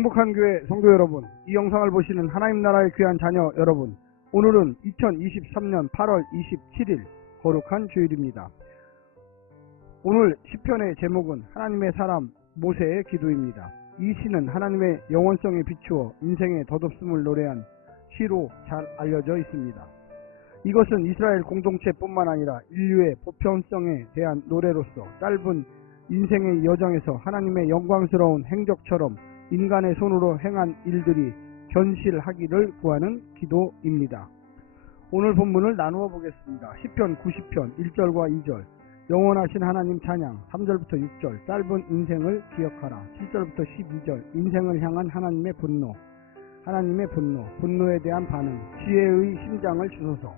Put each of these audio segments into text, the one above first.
행복한 교회 성도 여러분, 이 영상을 보시는 하나님 나라의 귀한 자녀 여러분, 오늘은 2023년 8월 27일 거룩한 주일입니다. 오늘 시편의 제목은 하나님의 사람 모세의 기도입니다. 이 시는 하나님의 영원성에 비추어 인생의 덧없음을 노래한 시로 잘 알려져 있습니다. 이것은 이스라엘 공동체뿐만 아니라 인류의 보편성에 대한 노래로서 짧은 인생의 여정에서 하나님의 영광스러운 행적처럼 인간의 손으로 행한 일들이 현실하기를 구하는 기도입니다. 오늘 본문을 나누어 보겠습니다. 시편 90편 1절과 2절, 영원하신 하나님 찬양 3절부터 6절, 짧은 인생을 기억하라 7절부터 12절, 인생을 향한 하나님의 분노, 분노에 대한 반응, 지혜의 심장을 주소서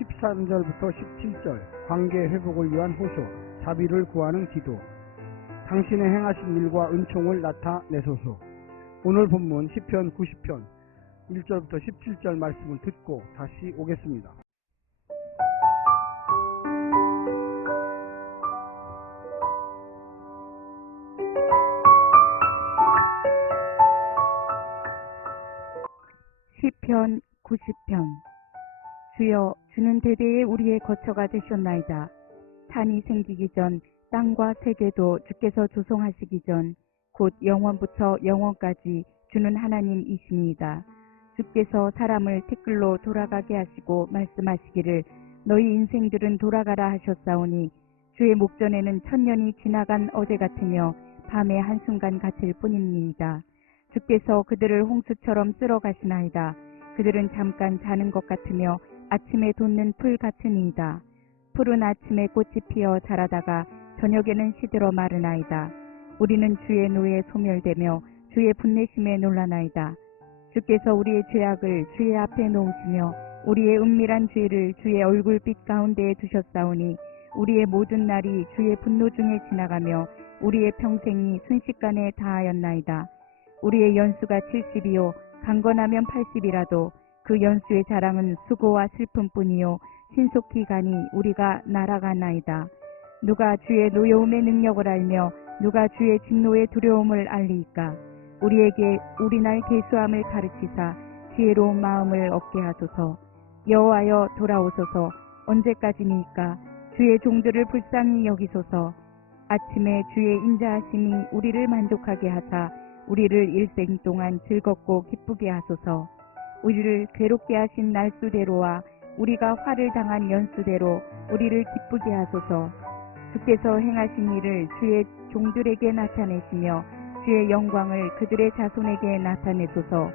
13절부터 17절, 관계 회복을 위한 호소, 자비를 구하는 기도, 당신의 행하신 일과 은총을 나타내소서. 오늘 본문 시편 90편 1절부터 17절 말씀을 듣고 다시 오겠습니다. 시편 90편. 주여, 주는 대대에 우리의 거처가 되셨나이다. 산이 생기기 전 땅과 세계도 주께서 조성하시기 전 곧 영원부터 영원까지 주는 하나님이시니이다. 주께서 사람을 티끌로 돌아가게 하시고 말씀하시기를 너희 인생들은 돌아가라 하셨사오니 주의 목전에는 천년이 지나간 어제 같으며 밤의 한순간 같을 뿐입니다. 주께서 그들을 홍수처럼 쓸어 가시나이다. 그들은 잠깐 자는 것 같으며 아침에 돋는 풀 같으니이다. 푸른 아침에 꽃이 피어 자라다가 저녁에는 시들어 마르나이다. 우리는 주의 노에 소멸되며 주의 분내심에 놀라나이다. 주께서 우리의 죄악을 주의 앞에 놓으시며 우리의 은밀한 죄를 주의 얼굴빛 가운데에 두셨사오니 우리의 모든 날이 주의 분노 중에 지나가며 우리의 평생이 순식간에 다하였나이다. 우리의 연수가 70이요 강건하면 80이라도 그 연수의 자랑은 수고와 슬픔뿐이요 신속히 가니 우리가 날아가나이다. 누가 주의 노여움의 능력을 알며 누가 주의 진노의 두려움을 알리이까. 우리에게 우리날 계수함을 가르치사 지혜로운 마음을 얻게 하소서. 여호와여 돌아오소서. 언제까지니까. 주의 종들을 불쌍히 여기소서. 아침에 주의 인자하심이 우리를 만족하게 하사 우리를 일생 동안 즐겁고 기쁘게 하소서. 우리를 괴롭게 하신 날수대로와 우리가 화를 당한 연수대로 우리를 기쁘게 하소서. 주께서 행하신 일을 주의 종들에게 나타내시며 주의 영광을 그들의 자손에게 나타내소서.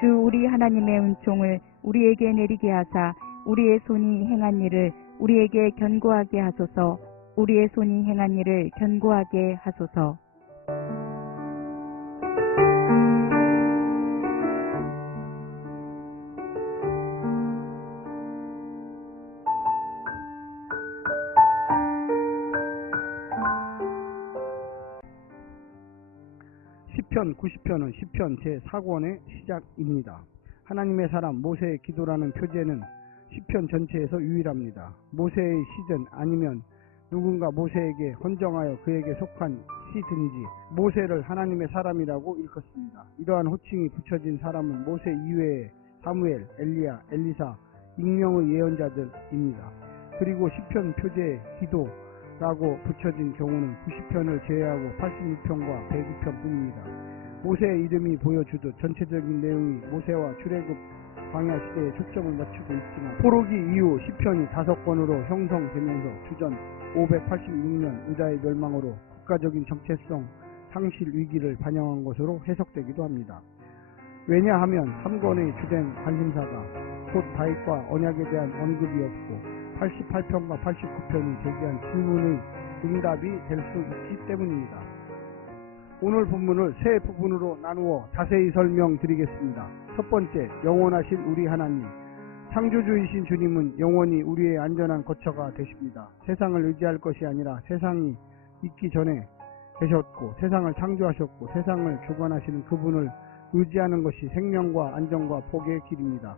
주 우리 하나님의 은총을 우리에게 내리게 하사 우리의 손이 행한 일을 우리에게 견고하게 하소서. 우리의 손이 행한 일을 견고하게 하소서. 시편 90편은 시편 제4권의 시작입니다. 하나님의 사람 모세의 기도라는 표제는 시편 전체에서 유일합니다. 모세의 시든 아니면 누군가 모세에게 헌정하여 그에게 속한 시든지 모세를 하나님의 사람이라고 일컫습니다. 이러한 호칭이 붙여진 사람은 모세 이외에 사무엘, 엘리야, 엘리사, 익명의 예언자들입니다. 그리고 시편 표제에 기도라고 붙여진 경우는 90편을 제외하고 86편과 102편 뿐입니다. 모세의 이름이 보여주듯 전체적인 내용이 모세와 출애굽 광야 시대에 초점을 맞추고 있지만 포로기 이후 시편이 5권으로 형성되면서 주전 586년 유다의 멸망으로 국가적인 정체성 상실 위기를 반영한 것으로 해석되기도 합니다. 왜냐하면 3권의 주된 관심사가 곧 다윗과 언약에 대한 언급이 없고 88편과 89편이 제기한 질문의 응답이 될 수 있기 때문입니다. 오늘 본문을 세 부분으로 나누어 자세히 설명드리겠습니다. 첫 번째, 영원하신 우리 하나님. 창조주이신 주님은 영원히 우리의 안전한 거처가 되십니다. 세상을 의지할 것이 아니라 세상이 있기 전에 계셨고 세상을 창조하셨고 세상을 주관하시는 그분을 의지하는 것이 생명과 안정과 복의 길입니다.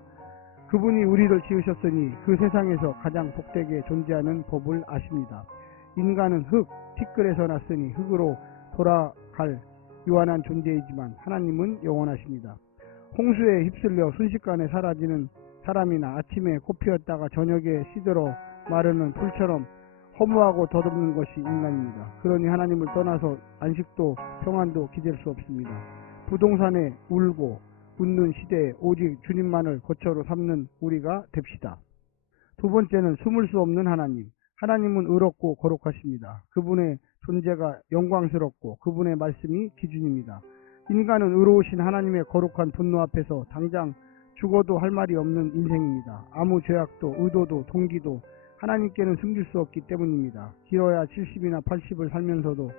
그분이 우리를 지으셨으니 그 세상에서 가장 복되게 존재하는 법을 아십니다. 인간은 흙, 티끌에서 났으니 흙으로 돌아갈 유한한 존재이지만 하나님은 영원하십니다. 홍수에 휩쓸려 순식간에 사라지는 사람이나 아침에 꽃피었다가 저녁에 시들어 마르는 풀처럼 허무하고 덧없는 것이 인간입니다. 그러니 하나님을 떠나서 안식도 평안도 기댈 수 없습니다. 부동산에 울고 웃는 시대에 오직 주님만을 거처로 삼는 우리가 됩시다. 두 번째는 숨을 수 없는 하나님. 하나님은 의롭고 거룩하십니다. 그분의 존재가 영광스럽고 그분의 말씀이 기준입니다. 인간은 의로우신 하나님의 거룩한 분노 앞에서 당장 죽어도 할 말이 없는 인생입니다. 아무 죄악도 의도도 동기도 하나님께는 숨길 수 없기 때문입니다. 길어야 70이나 80을 살면서도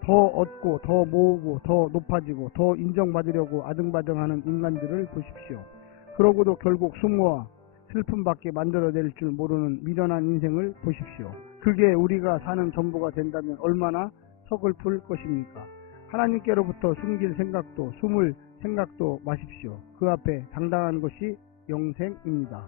더 얻고 더 모으고 더 높아지고 더 인정받으려고 아등바등하는 인간들을 보십시오. 그러고도 결국 수모와 슬픔밖에 만들어낼 줄 모르는 미련한 인생을 보십시오. 그게 우리가 사는 전부가 된다면 얼마나 서글플 것입니까? 하나님께로부터 숨길 생각도 숨을 생각도 마십시오. 그 앞에 당당한 것이 영생입니다.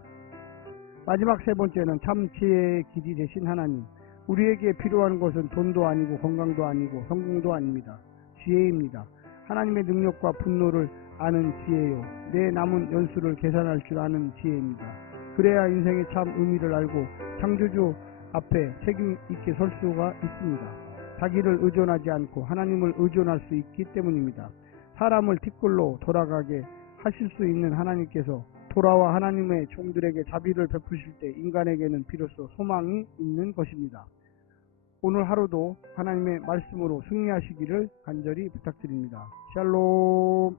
마지막 세 번째는 참 지혜의 길이 되신 하나님. 우리에게 필요한 것은 돈도 아니고 건강도 아니고 성공도 아닙니다. 지혜입니다. 하나님의 능력과 분노를 아는 지혜요. 내 남은 연수를 계산할 줄 아는 지혜입니다. 그래야 인생의 참 의미를 알고 창조주 앞에 책임 있게 설 수가 있습니다. 자기를 의존하지 않고 하나님을 의존할 수 있기 때문입니다. 사람을 티끌로 돌아가게 하실 수 있는 하나님께서 돌아와 하나님의 종들에게 자비를 베푸실 때 인간에게는 비로소 소망이 있는 것입니다. 오늘 하루도 하나님의 말씀으로 승리하시기를 간절히 부탁드립니다. 샬롬.